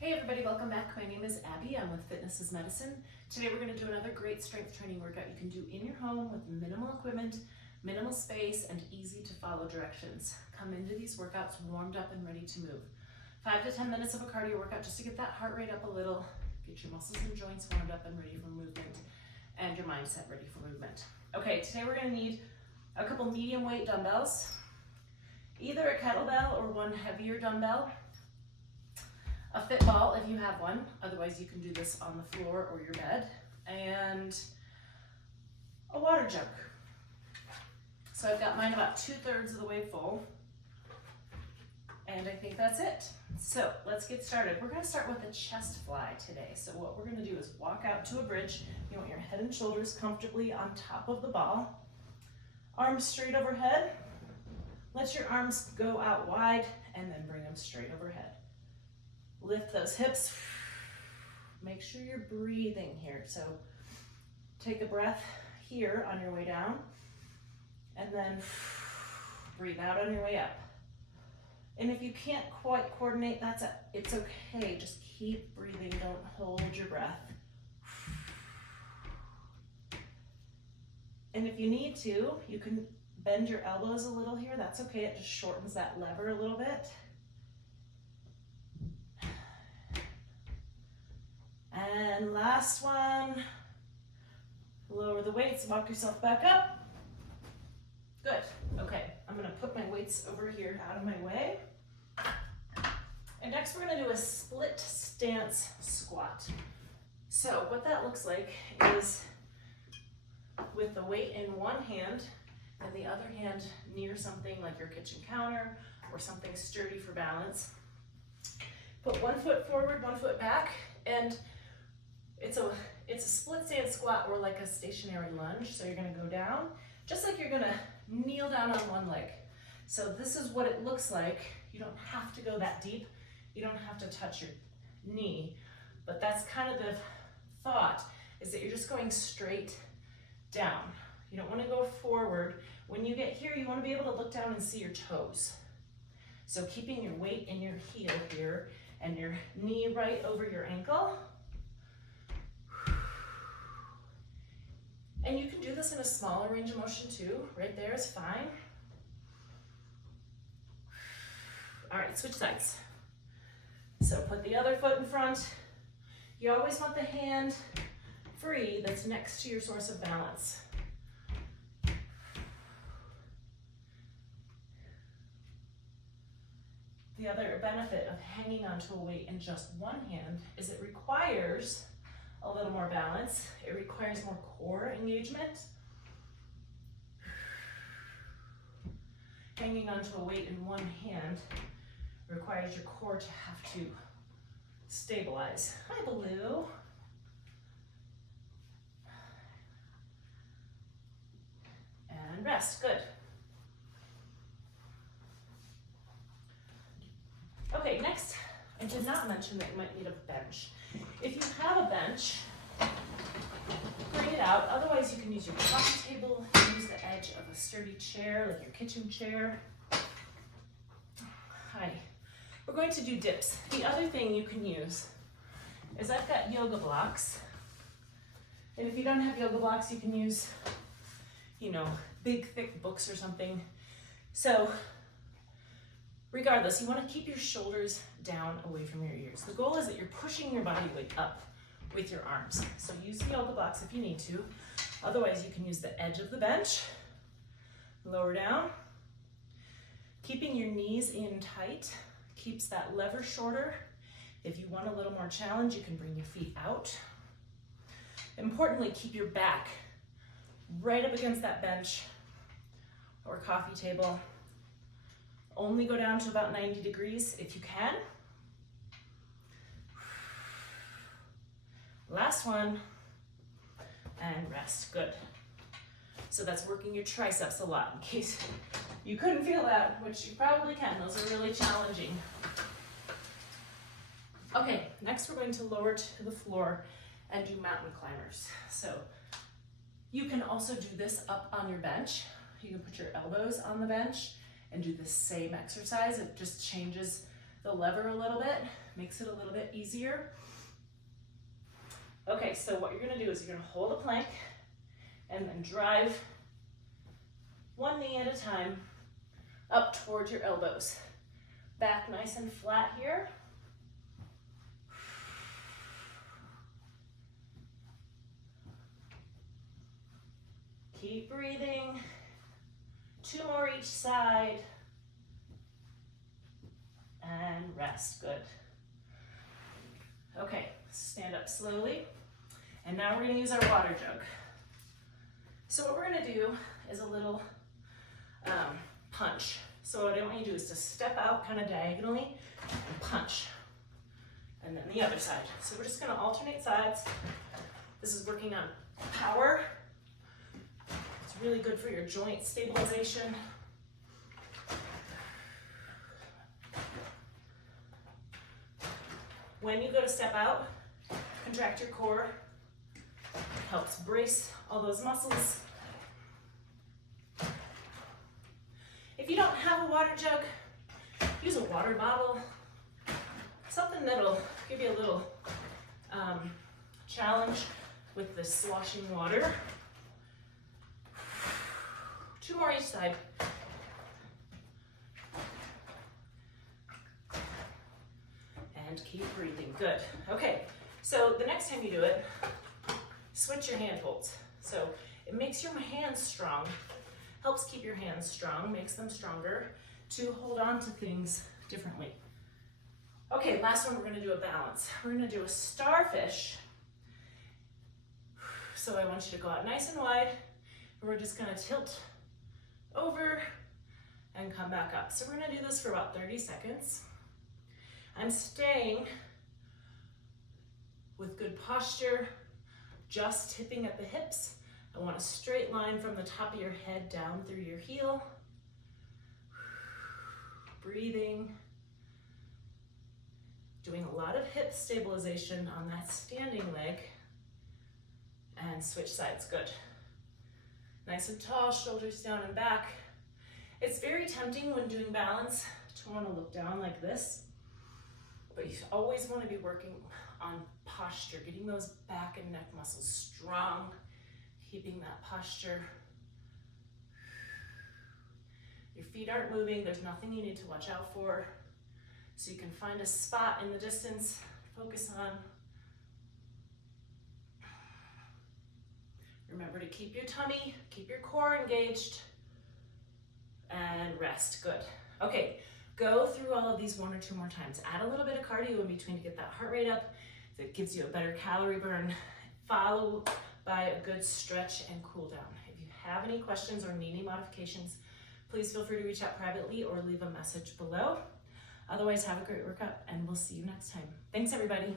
Hey everybody, welcome back. My name is Abby. I'm with Fitness is Medicine. Today we're going to do another great strength training workout you can do in your home with minimal equipment, minimal space, and easy to follow directions. Come into these workouts warmed up and ready to move. 5 to 10 minutes of a cardio workout just to get that heart rate up a little, get your muscles and joints warmed up and ready for movement, and your mindset ready for movement. Okay, today we're going to need a couple medium weight dumbbells, either a kettlebell or one heavier dumbbell. A fit ball if you have one, otherwise you can do this on the floor or your bed, and a water jug. So I've got mine about 2/3 of the way full, and I think that's it. So let's get started. We're going to start with a chest fly today. So what we're going to do is walk out to a bridge. You want your head and shoulders comfortably on top of the ball, arms straight overhead. Let your arms go out wide and then bring them straight overhead. Lift those hips. Make sure you're breathing here. So take a breath here on your way down, and then breathe out on your way up. And if you can't quite coordinate, it's okay. Just keep breathing. Don't hold your breath. And if you need to, you can bend your elbows a little here. That's okay. It just shortens that lever a little bit. And last one, lower the weights, walk yourself back up. Good, okay, I'm gonna put my weights over here out of my way. And next we're gonna do a split stance squat. So what that looks like is with the weight in one hand and the other hand near something like your kitchen counter or something sturdy for balance. Put one foot forward, one foot back, and it's a split stance squat or like a stationary lunge. So you're gonna go down, just like you're gonna kneel down on one leg. So this is what it looks like. You don't have to go that deep. You don't have to touch your knee, but that's kind of the thought, is that you're just going straight down. You don't wanna go forward. When you get here, you wanna be able to look down and see your toes. So keeping your weight in your heel here and your knee right over your ankle. And you can do this in a smaller range of motion too. Right there is fine. All right, switch sides. So put the other foot in front. You always want the hand free that's next to your source of balance. The other benefit of hanging onto a weight in just one hand is it requires a little more balance. It requires more core engagement. Hanging onto a weight in one hand requires your core to have to stabilize. Hi, Baloo. And rest, good. Okay, next, I did not mention that you might need a bench. If you have a bench, bring it out. Otherwise, you can use your coffee table, use the edge of a sturdy chair, like your kitchen chair. Hi. We're going to do dips. The other thing you can use is I've got yoga blocks. And if you don't have yoga blocks, you can use, big, thick books or something. So, regardless, you want to keep your shoulders down away from your ears. The goal is that you're pushing your body weight up with your arms. So use the yoga blocks if you need to. Otherwise, you can use the edge of the bench, lower down. Keeping your knees in tight keeps that lever shorter. If you want a little more challenge, you can bring your feet out. Importantly, keep your back right up against that bench or coffee table. Only go down to about 90 degrees if you can. Last one, and rest, good. So that's working your triceps a lot, in case you couldn't feel that, which you probably can. Those are really challenging. Okay, next we're going to lower to the floor and do mountain climbers. So you can also do this up on your bench. You can put your elbows on the bench and do the same exercise. It just changes the lever a little bit. makes it a little bit easier. Okay, so what you're gonna do is you're gonna hold a plank and then drive one knee at a time up towards your elbows. Back nice and flat here. Keep breathing. 2 more each side. And rest, good. Okay, stand up slowly. And now we're gonna use our water jug. So what we're gonna do is a little punch. So what I want you to do is to step out kind of diagonally and punch. And then the other side. So we're just gonna alternate sides. This is working on power. It's really good for your joint stabilization. When you go to step out, contract your core. Helps brace all those muscles. If you don't have a water jug, use a water bottle. Something that'll give you a little challenge with the sloshing water. 2 more each side. And keep breathing, good. Okay, so the next time you do it, switch your hand holds. So it makes your hands strong, helps keep your hands strong, makes them stronger to hold on to things differently. Okay, last one, we're gonna do a balance. We're gonna do a starfish. So I want you to go out nice and wide, and we're just gonna tilt over and come back up. So we're gonna do this for about 30 seconds. I'm staying with good posture, just tipping at the hips. I want a straight line from the top of your head down through your heel. Breathing. Doing a lot of hip stabilization on that standing leg. And switch sides, good. Nice and tall, shoulders down and back. It's very tempting when doing balance to want to look down like this, but you always want to be working on posture, getting those back and neck muscles strong, keeping that posture. Your feet aren't moving, there's nothing you need to watch out for. So you can find a spot in the distance, focus on. Remember to keep your tummy, keep your core engaged, and rest, good. Okay, go through all of these 1 or 2 more times. Add a little bit of cardio in between to get that heart rate up. That gives you a better calorie burn. Follow by a good stretch and cool down. If you have any questions or need any modifications, please feel free to reach out privately or leave a message below. Otherwise, have a great workout and we'll see you next time. Thanks, everybody.